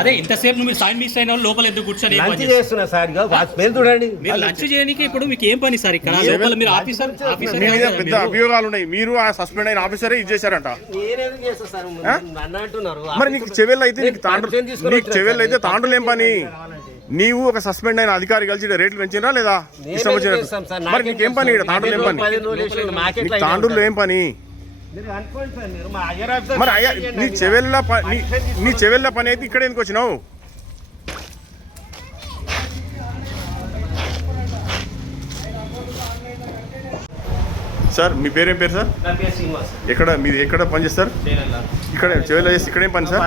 అదే ఇంతసేపు నువ్వు సైన్ మిస్ అయిన లోపల ఎందుకు కూర్చొని చేస్తున్నా సార్ స్మెల్ చూడండి. మీరు లంచ్ చేయడానికి ఇప్పుడు మీకు ఏం పని సార్ ఇక్కడ లోపల? మీరు ఆఫీసర్ పెద్ద అభియోగాలు ఉన్నాయి. మీరు ఆ సస్పెండ్ అయిన ఆఫీసరే ఇది చేశారంట. మరి నీకు చెవెల్ అయితే నీకు చెవెల్ అయితే తాండ్రులు ఏం పని? నీవు ఒక సస్పెండ్ అయిన అధికారి కలిసి రేట్లు పెంచినా లేదా? ఇష్టం వచ్చినట్టు. మరి నీకేం పని? తాండ్రులు ఏం పని? తాండ్రులు ఏం పని? మరి అయ్యా నీ చెవెళ్ళ పని అయితే ఇక్కడ ఎందుకు వచ్చినావు? సార్ మీ పేరేం పేరు సార్? ఎక్కడ మీరు ఎక్కడ పని చేస్తారు? ఇక్కడ చెవెళ్ళ చేసి ఇక్కడ ఏం పని సార్?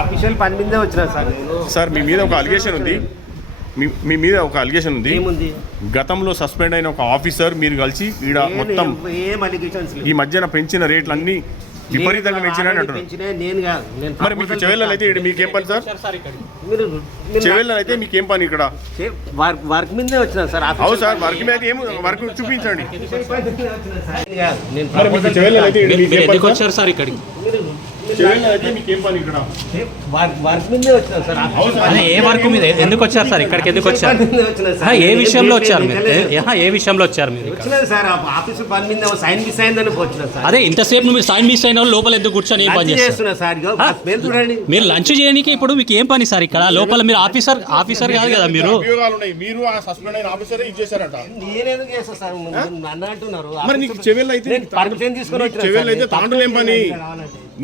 ఆఫీషియల్ పని మీదే వచ్చినా సార్. సార్ మీ మీద ఒక అలిగేషన్ ఉంది. మీ మీద ఒక అలిగేషన్ ఉంది. గతంలో సస్పెండ్ అయిన ఒక ఆఫీసర్ మీరు కలిసి ఈడ మొత్తం ఈ మధ్యన పెంచిన రేట్లు అన్ని విపరీతంగా పెంచినాయని అంటున్నారు. మరి మీకు చెవెళ్ళలో అయితే మీకేం పని సార్? చెవెళ్ళలో అయితే మీకేం పని ఇక్కడ? వర్క్ మీదే వచ్చినా సార్. అవును సార్, వర్క్ మీద ఏం వర్క్ చూపించండి. ఎందుకు వచ్చారు సార్ ఇక్కడికి? ఏ వర్క్ మీద ఎందుకు వచ్చారు సార్ ఇక్కడికి? ఎందుకు వచ్చారు? ఏ విషయంలో వచ్చారు మీరు? ఏ విషయంలో వచ్చారు మీరు? అదే ఇంతసేపు నువ్వు సైన్ మిస్ అయిన లోపల ఎందుకు కూర్చొని ఏం పని చేస్తున్నారు? మీరు లంచ్ చేయడానికి ఇప్పుడు మీకు ఏం పని సార్ ఇక్కడ లోపల? మీరు ఆఫీసర్ కాదు కదా మీరు? మీరు ఆ సస్పెండ్ అయిన ఆఫీసరే ఇది చేశారంట. మరి నీకు చెవెల్ అయితే తాండ్రులు ఏం పని?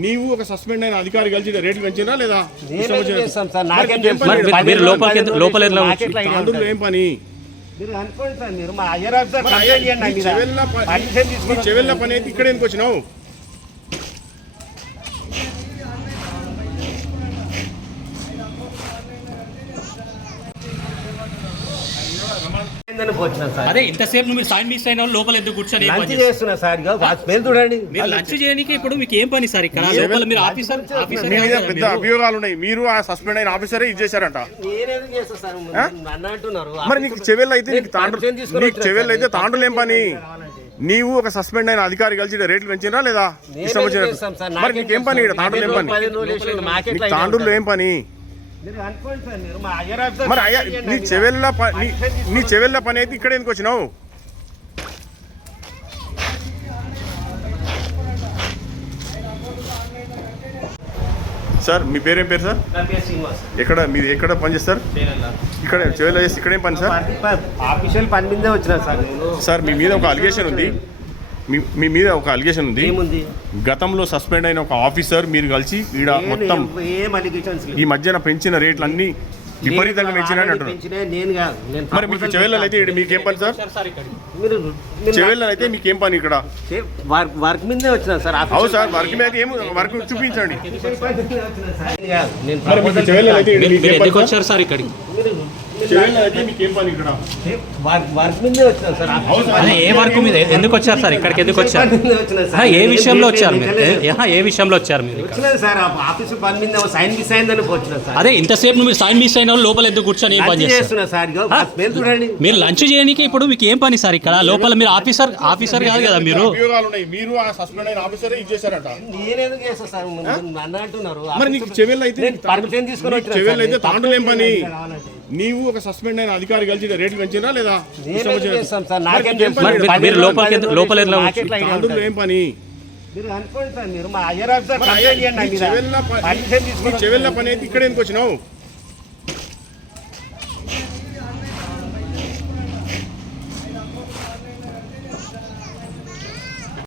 నీవు ఒక సస్పెండ్ అయిన అధికారి కలిసి రేట్లు పెంచినా లేదా? లోపల తాండ్రులు ఏం పని? చెవెళ్ళ పని అయితే ఇక్కడ ఎందుకు వచ్చినావు? అదే ఇంతసేపు నువ్వు సైన్ మిస్ అయిన లోపల ఎందుకు కూర్చొని చేస్తున్నా సార్. స్మెల్ చూడండి. మీరు లంచ్ చేయడానికి ఇప్పుడు మీకు ఏం పని సార్ ఇక్కడ లోపల? మీరు ఆఫీసర్ పెద్ద అభియోగాలు ఉన్నాయి. మీరు ఆ సస్పెండ్ అయిన ఆఫీసరే ఇది చేశారంట. మరి నీకు చెవెల్ అయితే చెవెల్ అయితే తాండ్రులు ఏం పని? నీవు ఒక సస్పెండ్ అయిన అధికారి కలిసి రేట్లు పెంచినా లేదా? ఇష్టం వచ్చినట్టు. మరి నీకేం పని? తాండ్రులు ఏం పని? తాండ్రులు ఏం పని? మరి అయ్యా నీ చెవెళ్ళ పని అయితే ఇక్కడ ఎందుకు వచ్చినావు? సార్ మీ పేరేం పేరు సార్? ఎక్కడ మీరు ఎక్కడ పని చేస్తారు? ఇక్కడ చెవెళ్ళ చేసి ఇక్కడ ఏం పని సార్? ఆఫీషియల్ పని మీదే వచ్చినా సార్. సార్ మీ మీద ఒక అలిగేషన్ ఉంది. మీ మీద ఒక అలిగేషన్ ఉంది. గతంలో సస్పెండ్ అయిన ఒక ఆఫీసర్ మీరు కలిసి ఈడ మొత్తం ఈ మధ్యన పెంచిన రేట్లు అన్ని విపరీతంగా పెంచినాయని అంటున్నారు. మరి మీకు చెవెళ్ళలో అయితే మీకేం పని సార్? చెవెళ్ళలో అయితే మీకేం పని ఇక్కడ? వర్క్ మీదే వచ్చినా సార్. అవును సార్, వర్క్ మీద ఏం వర్క్ చూపించండి. ఎందుకు వచ్చారు సార్ ఇక్కడికి? వర్క్ మీదే వచ్చినా సార్. ఏ వర్క్ మీద ఎందుకు వచ్చారు సార్ ఇక్కడికి? ఎందుకు వచ్చారు? ఏ విషయంలో వచ్చారు మీరు? ఏ విషయంలో వచ్చారు మీరు? ఆఫీసు పని మీద సైన్ మిస్ అయిందని వచ్చినా సార్. అదే ఇంతసేపు నువ్వు సైన్ మిస్ అయిన లోపల ఎందుకు కూర్చొని ఏం పని చేస్తున్నా సార్. చూడండి. మీరు లంచ్ చేయడానికి ఇప్పుడు మీకు ఏం పని సార్ ఇక్కడ లోపల? మీరు ఆఫీసర్ కాదు కదా మీరు? మీరు ఆ సస్పెండ్ అయిన ఆఫీసరే ఇది చేశారంట. మరి నీకు చెవెల్ అయితే తాండ్రులు ఏం పని? నీవు ఒక సస్పెండ్ అయిన అధికారి కలిసి రేట్లు పెంచినా లేదా? లోపల తాండ్రులు ఏం పని? చెవెళ్ళ పని అయితే ఇక్కడ ఎందుకు వచ్చినావు?